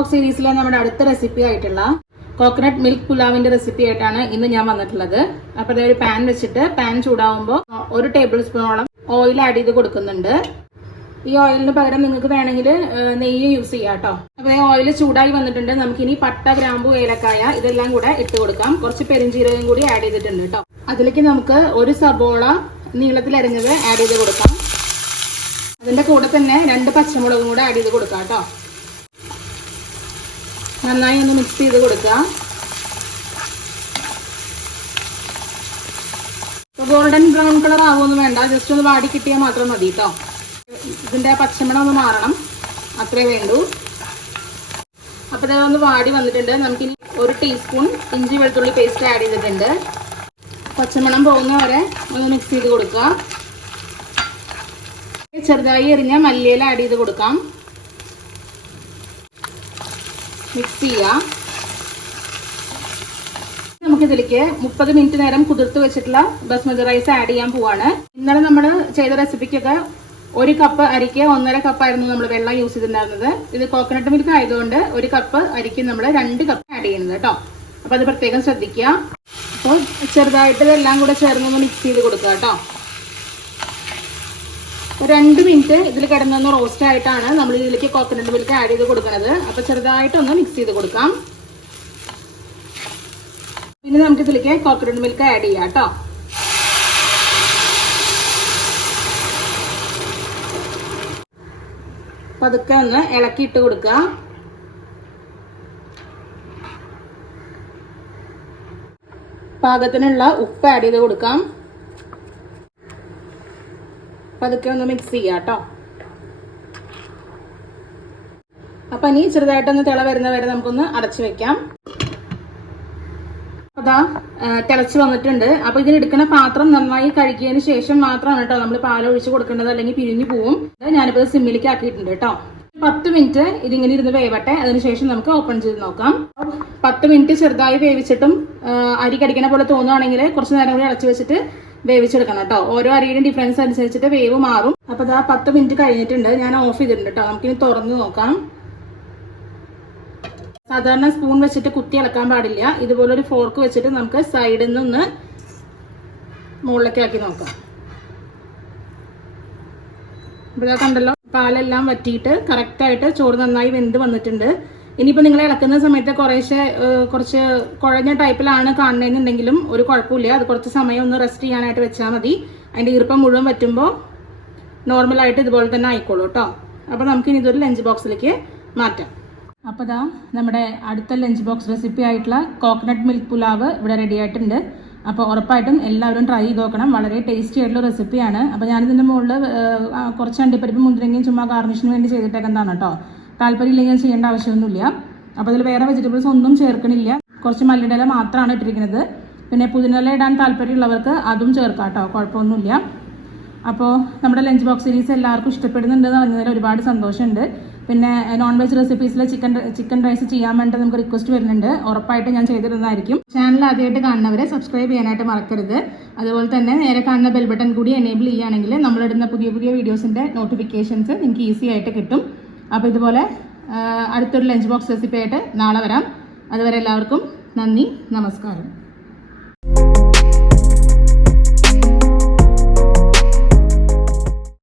Box സീരീസിലെ നമ്മുടെ അടുത്ത റെസിപ്പി ആയിട്ടുള്ള കോക്കനട്ട് മിൽക്ക് പുലാവിന്റെ റെസിപ്പി ആയിട്ടാണ് ഇന്ന് ഞാൻ വന്നിട്ടുള്ളത്. അപ്പോൾ ഒരു പാൻ വെച്ചിട്ട് പാൻ ചൂടാവുമ്പോൾ 1 ടേബിൾ സ്പൂണോളം ഓയിൽ ആഡ് ചെയ്ത് കൊടുക്കുന്നുണ്ട്. ഈ ഓയിലിന് പകരം നിങ്ങൾക്ക് വേണമെങ്കിൽ നെയ്യ് യൂസ് ചെയ്യാം കേട്ടോ. അപ്പോൾ ഓയിൽ ചൂടായി വന്നിട്ടുണ്ട്. നമുക്കിനി പട്ട, ഗ്രാമ്പു, ഏലക്കായ ഇതെല്ലാം കൂടെ ഇട്ട് കൊടുക്കാം. കുറച്ച് പെരിഞ്ചീരകം കൂടി ആഡ് ചെയ്തിട്ടുണ്ട് കേട്ടോ. അതിലേക്ക് നമുക്ക് 1 സബോള നീളത്തിൽ അരിഞ്ഞത് ആഡ് ചെയ്ത് കൊടുക്കാം. അതിന്റെ കൂടെ തന്നെ 2 പച്ചമുളകും കൂടെ ആഡ് ചെയ്ത് കൊടുക്കാം കേട്ടോ. നന്നായി ഒന്ന് മിക്സ് ചെയ്ത് കൊടുക്കുക. ഗോൾഡൻ ബ്രൗൺ കളർ ആവുമൊന്നും വേണ്ട, ജസ്റ്റ് ഒന്ന് വാടി കിട്ടിയാൽ മാത്രം മതി കേട്ടോ. ഇതിന്റെ പച്ചമണം ഒന്ന് മാറണം, അത്രേ വേണ്ടൂ. അപ്പോൾ ഇതൊന്ന് വാടി വന്നിട്ടുണ്ട്. നമുക്കിനി 1 ടീസ്പൂൺ ഇഞ്ചി വെളുത്തുള്ളി പേസ്റ്റ് ആഡ് ചെയ്തിട്ടുണ്ട്. പച്ചമണം പോകുന്ന വരെ ഒന്ന് മിക്സ് ചെയ്ത് കൊടുക്കുക. ചെറുതായി എറിഞ്ഞ മല്ലിയില ആഡ് ചെയ്ത് കൊടുക്കാം. മിക്സ് ചെയ്യുക. നമുക്കിതിലേക്ക് 30 മിനിറ്റ് നേരം കുതിർത്ത് വെച്ചിട്ടുള്ള ബസ്മതി റൈസ് ആഡ് ചെയ്യാൻ പോവാണ്. ഇന്നലെ നമ്മൾ ചെയ്ത റെസിപ്പിക്കൊക്കെ 1 കപ്പ് അരിക്ക് 1.5 കപ്പായിരുന്നു നമ്മൾ വെള്ളം യൂസ് ചെയ്തിട്ടുണ്ടായിരുന്നത്. ഇത് കോക്കനട്ട് മിൽക്ക് ആയതുകൊണ്ട് 1 കപ്പ് അരിക്ക് നമ്മൾ 2 കപ്പ് ആഡ് ചെയ്യുന്നത് കേട്ടോ. അപ്പോൾ അത് പ്രത്യേകം ശ്രദ്ധിക്കുക. അപ്പോൾ ചെറുതായിട്ട് ഇതെല്ലാം കൂടെ ചേർന്നൊന്ന് മിക്സ് ചെയ്ത് കൊടുക്കുക കേട്ടോ. 2 മിനിറ്റ് ഇതിൽ കിടന്നൊന്ന് റോസ്റ്റ് ആയിട്ടാണ് നമ്മൾ ഇതിലേക്ക് കോക്കനട്ട് മിൽക്ക് ആഡ് ചെയ്ത് കൊടുക്കുന്നത്. അപ്പോൾ ചെറുതായിട്ടൊന്ന് മിക്സ് ചെയ്ത് കൊടുക്കാം. പിന്നെ നമുക്ക് ഇതിലേക്ക് കോക്കനട്ട് മിൽക്ക് ആഡ് ചെയ്യാം കേട്ടോ. പതുക്കെ ഒന്ന് ഇളക്കിയിട്ട് കൊടുക്കുക. പാകത്തിനുള്ള ഉപ്പ് ആഡ് ചെയ്ത് കൊടുക്കാം. പതുക്കെ ഒന്ന് മിക്സ് ചെയ്യാം കേട്ടോ. അപ്പം ഇനി ചെറുതായിട്ടൊന്ന് തിള വരുന്ന വരെ നമുക്കൊന്ന് അടച്ചു വെക്കാം. അതാ തിളച്ച് വന്നിട്ടുണ്ട്. അപ്പോൾ ഇതിനെടുക്കുന്ന പാത്രം നന്നായി കഴുകിയതിന് ശേഷം മാത്രമാണ് കേട്ടോ നമ്മൾ പാലൊഴിച്ച് കൊടുക്കേണ്ടത്, അല്ലെങ്കിൽ പിരിഞ്ഞു പോവും. ഞാനിപ്പോൾ സിമ്മിലേക്ക് ആക്കിയിട്ടുണ്ട് കേട്ടോ. 10 മിനിറ്റ് ഇതിങ്ങനെ ഇരുന്ന് വേവട്ടെ. അതിനുശേഷം നമുക്ക് ഓപ്പൺ ചെയ്ത് നോക്കാം. 10 മിനിറ്റ് ചെറുതായി വേവിച്ചിട്ടും അരി കടിക്കണ പോലെ തോന്നുകയാണെങ്കിൽ കുറച്ച് നേരം കൂടി അടച്ചു വെച്ചിട്ട് വേവിച്ചെടുക്കണം കേട്ടോ. ഓരോ അരിയുടെയും ഡിഫറൻസ് അനുസരിച്ചിട്ട് വേവ് മാറും. അപ്പോൾ ഇതാ 10 മിനിറ്റ് കഴിഞ്ഞിട്ടുണ്ട്. ഞാൻ ഓഫ് ചെയ്തിട്ടുണ്ട് കേട്ടോ. നമുക്കിനി തുറന്ന് നോക്കാം. സാധാരണ സ്പൂൺ വെച്ചിട്ട് കുത്തി ഇളക്കാൻ പാടില്ല. ഇതുപോലെ ഒരു ഫോർക്ക് വെച്ചിട്ട് നമുക്ക് സൈഡിൽ നിന്ന് മുകളിലേക്ക് ആക്കി നോക്കാം. ഇവിടെ കണ്ടല്ലോ, പാലെല്ലാം വറ്റിയിട്ട് കറക്റ്റായിട്ട് ചോറ് നന്നായി വെന്ത് വന്നിട്ടുണ്ട്. ഇനിയിപ്പോൾ നിങ്ങൾ ഇളക്കുന്ന സമയത്ത് കുറച്ച് കുഴഞ്ഞ ടൈപ്പിലാണ് കാണുന്നതെന്നുണ്ടെങ്കിലും ഒരു കുഴപ്പമില്ല. അത് കുറച്ച് സമയം ഒന്ന് റെസ്റ്റ് ചെയ്യാനായിട്ട് വെച്ചാൽ മതി. അതിൻ്റെ ഈർപ്പം മുഴുവൻ വറ്റുമ്പോൾ നോർമലായിട്ട് ഇതുപോലെ തന്നെ ആയിക്കോളൂ കേട്ടോ. അപ്പോൾ നമുക്കിനി ഇതൊരു ലഞ്ച് ബോക്സിലേക്ക് മാറ്റാം. അപ്പോൾ ഇതാ നമ്മുടെ അടുത്ത ലഞ്ച് ബോക്സ് റെസിപ്പി ആയിട്ടുള്ള കോക്കനട്ട് മിൽക്ക് പുലാവ് ഇവിടെ റെഡി ആയിട്ടുണ്ട്. അപ്പോൾ ഉറപ്പായിട്ടും എല്ലാവരും ട്രൈ ചെയ്ത് നോക്കണം. വളരെ ടേസ്റ്റി ആയിട്ടുള്ള റെസിപ്പിയാണ്. അപ്പോൾ ഞാനിതിൻ്റെ മുകളിൽ കുറച്ച് അണ്ടിപ്പരിപ്പ് മുന്തിരിങ്ങയും ചുമ്മാ ഗാർണിഷിന് വേണ്ടി ചെയ്തിട്ടേക്കുന്നതാണ് കേട്ടോ. താല്പര്യമില്ലെങ്കിൽ ചെയ്യേണ്ട ആവശ്യമൊന്നുമില്ല. അപ്പോൾ അതിൽ വേറെ വെജിറ്റബിൾസ് ഒന്നും ചേർക്കണില്ല. കുറച്ച് മല്ലിയില മാത്രമാണ് ഇട്ടിരിക്കുന്നത്. പിന്നെ പുതിനയില ഇടാൻ താല്പര്യമുള്ളവർക്ക് അതും ചേർക്കാം കേട്ടോ, കുഴപ്പമൊന്നുമില്ല. അപ്പോൾ നമ്മുടെ ലഞ്ച് ബോക്സ് സീരീസ് എല്ലാവർക്കും ഇഷ്ടപ്പെടുന്നുണ്ടെന്ന് പറഞ്ഞതിൽ ഒരുപാട് സന്തോഷമുണ്ട്. പിന്നെ നോൺ വെജ് റെസിപ്പീസിൽ ചിക്കൻ റൈസ് ചെയ്യാൻ വേണ്ടി നമുക്ക് റിക്വസ്റ്റ് വരുന്നുണ്ട്. ഉറപ്പായിട്ട് ഞാൻ ചെയ്തിരുന്നതായിരിക്കും. ചാനൽ ആദ്യമായിട്ട് കാണുന്നവരെ സബ്സ്ക്രൈബ് ചെയ്യാനായിട്ട് മറക്കരുത്. അതുപോലെ തന്നെ നേരെ കാണുന്ന ബെൽ ബട്ടൺ കൂടി എനേബിൾ ചെയ്യുകയാണെങ്കിൽ നമ്മളിടുന്ന പുതിയ വീഡിയോസിൻ്റെ നോട്ടിഫിക്കേഷൻസ് നിങ്ങൾക്ക് ഈസി ആയിട്ട് കിട്ടും. അപ്പോൾ ഇതുപോലെ അടുത്തൊരു ലഞ്ച് ബോക്സ് റെസിപ്പി ആയിട്ട് നാളെ വരാം. അതുവരെ എല്ലാവർക്കും നന്ദി, നമസ്കാരം.